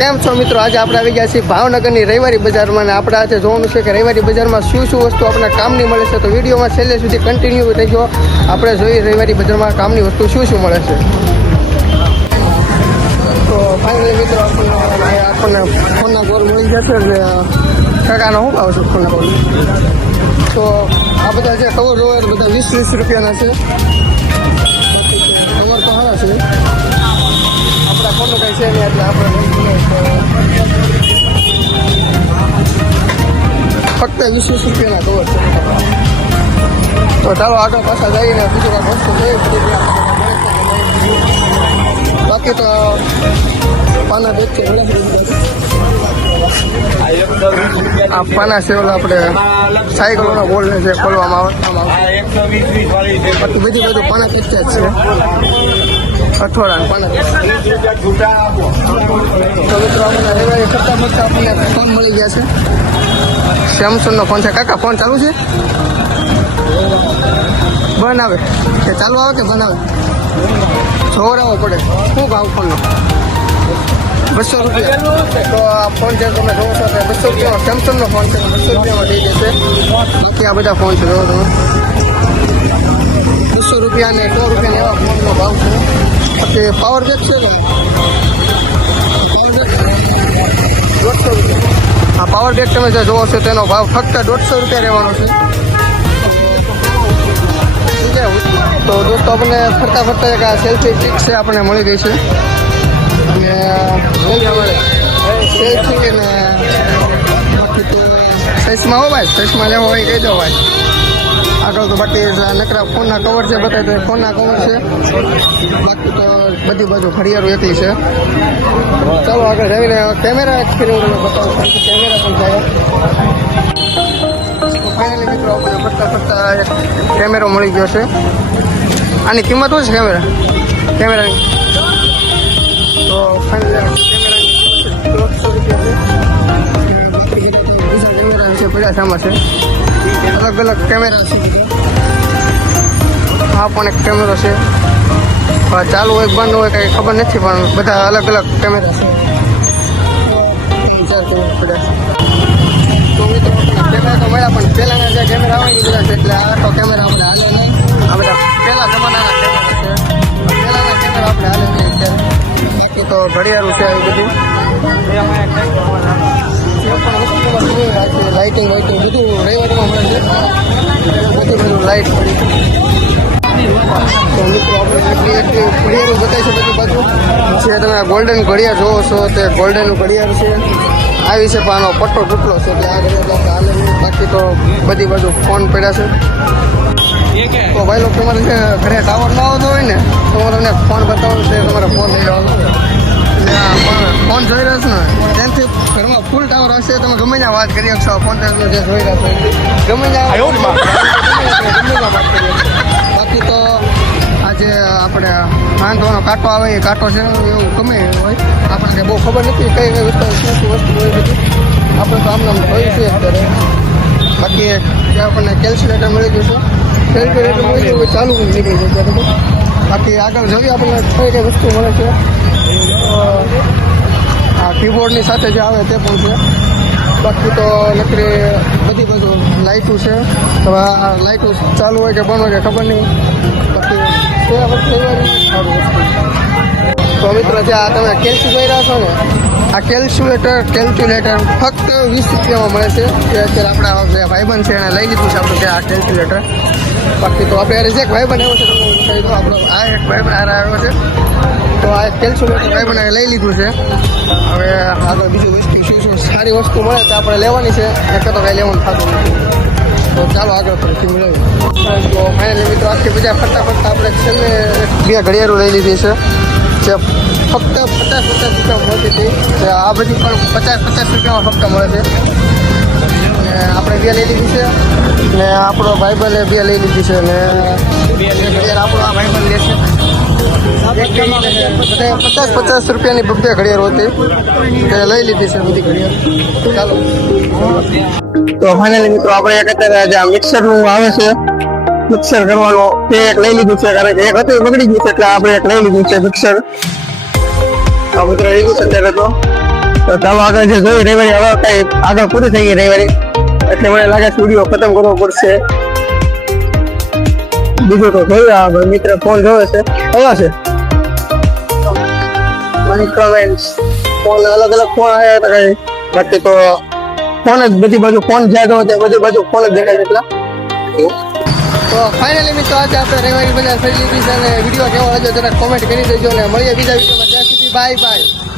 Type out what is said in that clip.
કેમ છો મિત્રો? આજે આપણે આવી ગયા છીએ ભાવનગરની રવિવારી બજારમાં અને આપણે આજે જોવાનું છે કે રવિવારી બજારમાં શું શું વસ્તુ આપણને કામની મળે છે. તો વિડીયોમાં છેલ્લે સુધી કન્ટિન્યુ રહેજો. આપણે જોઈએ રવિવારી બજારમાં કામની વસ્તુ શું શું મળે છે. તો ફાઇનલી મિત્રો આપણને ફોનના ગોળ મળી જશે એટલે કાકાનો શું ભાવ છે ફોનના ગોળ? તો આ બધા જે કવર રોયર બધા 20-20 રૂપિયાના છે. કવર તો સારા છે. આપણા ફોનનું કંઈ છે નહીં એટલે આપણે ફક્ત 20-20 રૂપિયાના કવર છે. તો ચાલો આગળ પાછા જઈને બીજું કાંઈ વસ્તુ છે બાકી તો પાના બેચ છે. આ પાના છે ઓલા આપણે સાયકલોના બોલ છે ખોલવામાં આવે બાકી બધી બધું પાના કચ્ચા જ છે. અઠવાડા પાના તો મિત્રો આપણને રવિવારે કરતા ફરતા આપણને ફોન મળી ગયા છે. સેમસંગનો ફોન છે. કાકા ફોન ચાલુ છે? બનાવે કે ચાલુ આવે કે બનાવે? જોરાવો પડે. શું ભાવ ફોનનો? 200 રૂપિયા. તો આ ફોન જે તમે જોવો છો 200 રૂપિયાનો સેમસંગનો ફોન છે. 200 રૂપિયામાં થઈ જશે. બાકી આ બધા ફોન છે જોવો તમે 200 રૂપિયા ને 100 રૂપિયા એવા ફોનનો ભાવ છે. બાકી પાવર બેક છે ને 150 રૂપિયા. આ પાવર બેક તમે જે જોવો છો તેનો ભાવ ફક્ત 150 રૂપિયા રહેવાનો છે. તો દોસ્તો આપણને ફરતા ફરતા એક આ સેલ્ફી સ્ટિક છે આપણને મળી ગઈ છે. અને સેલ્ફી ને બાકી તો સાઈઝમાં હો ભાઈ, સાઈઝમાં લેવો હોય કહી દો ભાઈ. આગળ તો બાકી નકરા ફોનના કવર છે બતાવી તો ફોનના કવર છે. બાકી તો બધી બાજુ ઘડિયાળું એકલી છે. ચાલો આગળ જઈને કેમેરા ફેરવું બતાવું કેમેરા પણ થાય. ફાઇનલી મિત્રો આપણે ફરતા ફરતા એક કેમેરો મળી ગયો છે. આની કિંમત શું છે કેમેરાની? તો ફાઇનલી કેમેરાની કિંમત 150 રૂપિયા છે. બીજા કેમેરા વિશે પડ્યા સામા છે. અલગ અલગ કેમેરા છે. આ પણ એક કેમેરો છે. ચાલુ હોય બંધ હોય કંઈ ખબર નથી પણ બધા અલગ અલગ કેમેરા છે. તો મિત્રો કેમેરા તો મળ્યા પણ પહેલાંના જે કેમેરા આવે એ બધા છે એટલે આ તો કેમેરા આપણે હાલે નહીં. આ બધા પહેલા જમાનાના કેમેરા છે. પહેલાંના કેમેરા આપણે હાલે નહીં અત્યારે. બાકી તો ઘડિયાળું છે એ બધું લાઇટિંગ વાઇટિંગ બધું રવિવારમાં મળે છે. બધું લાઇટ પડી. તો મિત્રો આપણે એટલી ઘડિયાળું બતાવી છે બધી બાજુ. જે તમે ગોલ્ડન ઘડિયાળ જોવો છો તે ગોલ્ડન ઘડિયાળ છે. આવી છે પણ આનો પટ્ટો તૂટલો છે એટલે આ ઘડિયાળ હાલે નહીં. બાકી તો બધી બાજુ ફોન પડ્યા છે. તો ભાઈ લોકો તમારે છે ઘરે ટાવર ના આવતો હોય ને તો હું તમને ફોન બતાવું છે. તમારે ફોન લઈ લેવાનો ફોન જોઈ રહ્યો છો ને ત્યાંથી ઘરમાં ફૂલ ટાવર હશે. તમે ગમે ત્યાં વાત કરી શકશો. ફોન જે જોઈ રહ્યા છો ગમે ત્યાં વાત કરી. બાકી તો આજે આપણે વાંધવાનો કાંટો આવે એ કાંટો છે એવું ગમે હોય આપણને બહુ ખબર નથી કઈ કઈ વસ્તુ શું શું વસ્તુ હોય બધી આપણે તો આમ નામ જોયું છે અત્યારે. બાકી જે આપણને કેલ્ક્યુલેટર મળી ગયું છે. કેલ્ક્યુલેટર મળી ગયું હોય ચાલુ નીકળી જાય ત્યારે. બાકી આગળ જોઈએ આપણને કઈ કઈ વસ્તુ મળે છે. આ કીબોર્ડની સાથે જે આવે તે પણ છે. બાકી તો નકરી બધી બધું લાઇટું છે. હવે આ લાઇટું ચાલુ હોય કે બંધ હોય કે ખબર નહીં. બાકી તે સારું વસ્તુ. તો મિત્રો જે આ તમે કેલ્ક્યુ જોઈ રહ્યા છો ને આ કેલ્ક્યુલેટર ફક્ત 20 રૂપિયામાં મળે છે. જે અત્યારે આપણા જે ભાઈબંધ છે એણે લઈ લીધું છે આપણું આ કેલ્ક્યુલેટર. બાકી તો આપણે જે એક ભાઈબંધ આવ્યો છે તમને કહી દો આપણો આ એક ભાઈબંધ આવ્યો છે. તો આ કેલ્ક્યુલેટર ભાઈબંધે લઈ લીધું છે. હવે આગળ બીજું વસ્તુ શું સારી વસ્તુ મળે તો આપણે લેવાની છે. એક તો કાંઈ લેવાનું થતું નથી. તો ચાલો આગળ ફરીથી મળીએ. તો ફાઇનલી મિત્રો આખી બીજા ફરતા ફરતા આપણે છેલ્લે 2 ઘડિયાળો લઈ લીધી છે જે ફક્ત 50-50 રૂપિયા મળતી હતી. આ બધી પણ 50-50 રૂપિયામાં ફક્ત મળે છે. અને આપણે 2 લઈ લીધી છે ને આપણો ભાઈબંધે 2 લઈ લીધી છે ને ઘડિયાળ આપણો આ ભાઈબંધ લે છે. 50-50 રૂપિયાની 2 ઘડિયાળો હતી તે લઈ લીધી છે બધી ઘડિયાળ. ચાલો તો ફાઇનલી મિત્રો આપણે એક અત્યારે જે મિક્સરનું આવે છે મિક્સર કરવાનું તે એક લઈ લીધું છે. કારણ કે એક હતું બગડી ગયું છે એટલે આપણે એક લઈ લીધું છે મિક્સર. આ મિત્રો લઈ લીધું છે અત્યારે તો તો ચાલો આગળ જે જોયું રવિવારી હવે કઈ આગળ પૂરી થઈ ગઈ રવિવારી, એટલે મને લાગે છે વિડીયો ખતમ કરવો પડશે. બીજું તો જોયું આ મિત્ર ફોન જોવે છે, કયો છે મને કમેન્ટ ફોન અલગ અલગ ફોન આવ્યા હતા કઈ, બાકી તો ફોન જ બધી બાજુ ફોન જ્યાં ગયો ત્યાં બધી બાજુ ફોન જ દેખાય એટલા. તો ફાઇનલી મિત્રો આજે આપણે રવિવારી બજાર ફરી લીધી છે અને વિડીયો કેવો લાગ્યો જરા કોમેન્ટ કરી દેજો અને મળીએ બીજા વિડીયોમાં. ત્યાં સુધી બાય બાય.